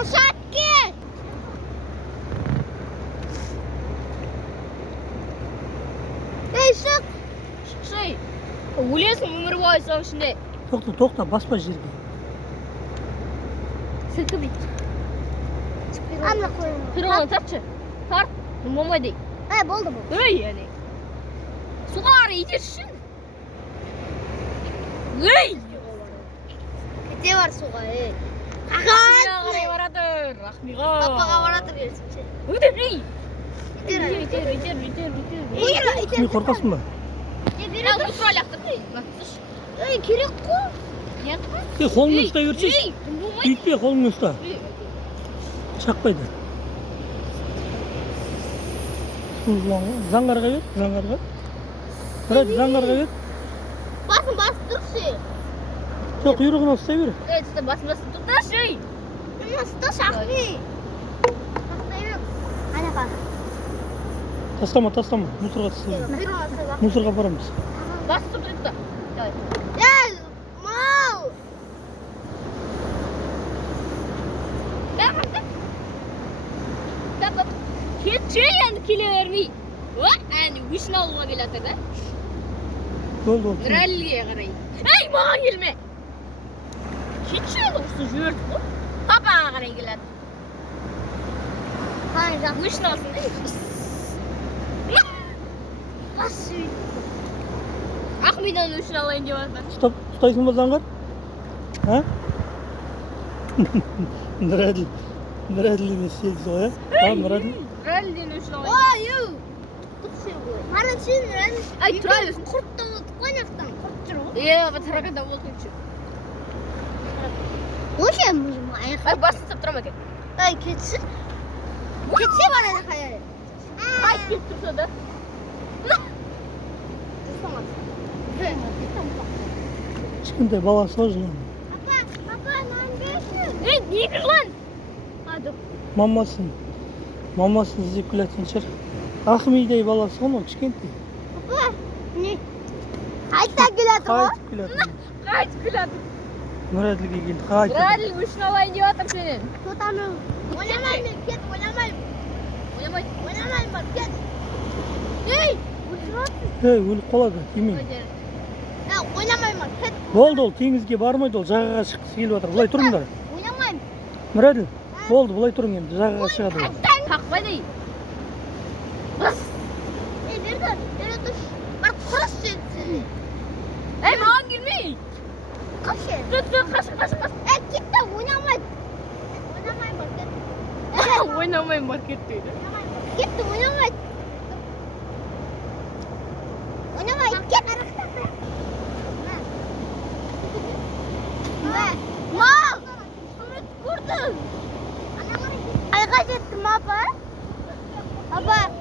Aşağı. Ey sık. Şey. Өлесің өмір бойы соның ішінде. Тоқта, баспа жерге. Сілкіп ит. Anla koyun. Kırılın tartшы. Тарт. Болмайды. Болды bu. Ей, яғни. Суға қарай итершін. Ей! Kete var suğa. Ақмиға қарай баратыр. Ақмиға. Papağa varatır gerçi. Өтіп ей. İter. Мен қорқасың ба? Ал тұра лақтыр. Ey kirek koy. Қолыңмен ұстай берші. Бүйтпе, қолыңмен ұста. Шақпайды. Заңғарға бер, заңғарға. Мұрат, заңғарға бер. Bastır. Жоқ, құйрығына ұстай бер. Ей, тұста басын тұташ, ей. Nasıl şahmi? Ana bak. Тастама. Мусорға тастама. Мусорға барамыз. Басын тұтта. Gel. Mal. Ketші енді келе бермей. Әне, өшін алуға келатыр да. Болды. Рәліге қарай. Әй, маған келме. Кетші енді осы жөрді ғой. Папаға қарай келеді. Hayır. Өшін алсын да. Basıyor. Ақмидан өшін алайын деп жатыр. Ұстайсың ба заңғар? Ә? Нұраділ емес сегіз ғой, ә? Нұраділ. Рәліден өшін алайын. Ой. Tutuşuyor bu. Bana şimdi ben. Ay, тұра берсін. Kurttan koynaktan. Kurt çıkıyor. Е, тарағанда болдың үші. O şey mi bu ayak? Ay, басын сап тұрам екен. Ay keçi. Keçi var ayak ayağı. Қайт келіп тұрса да. Кішкентай баласы ғой жылан. Papa ne yapıyorsun? Ей, не жылан? Ады. Мамасын іздеп келетін шығар. Ақмидай баласы ғой мынау кішкентай. Papa ne? Hayta gülüyordu o. Қайтып келетін. Қайтып келеді. Нұраділге келді. Қайтып. Рәлі өшін алайын деп жатыр сенен. Tutanım. Oynamayın ket oynamayın. Oynamayın bak ket. Hey! Өліп қалады, тимей. Ya oynamayın bak ket. Болды ол теңізге бармайды, ол жағаға шыққысы келіп жатыр. Бұлай тұрыңдар. Oynamayın. Нұраділ, болды, бұлай тұрың енді, жағаға шығады ол. Қақпайды. Hey nerede dur. Bak kras seni. Ей, маған келмей. Kaşı. Қаш. Git de oynamayın. Oynamayın bak ket. Ойнамайын маркет дейді. Git de oynamayın. Oynamayın ket. Mal. Vurdun. Ay kaç ettim baba. Baba.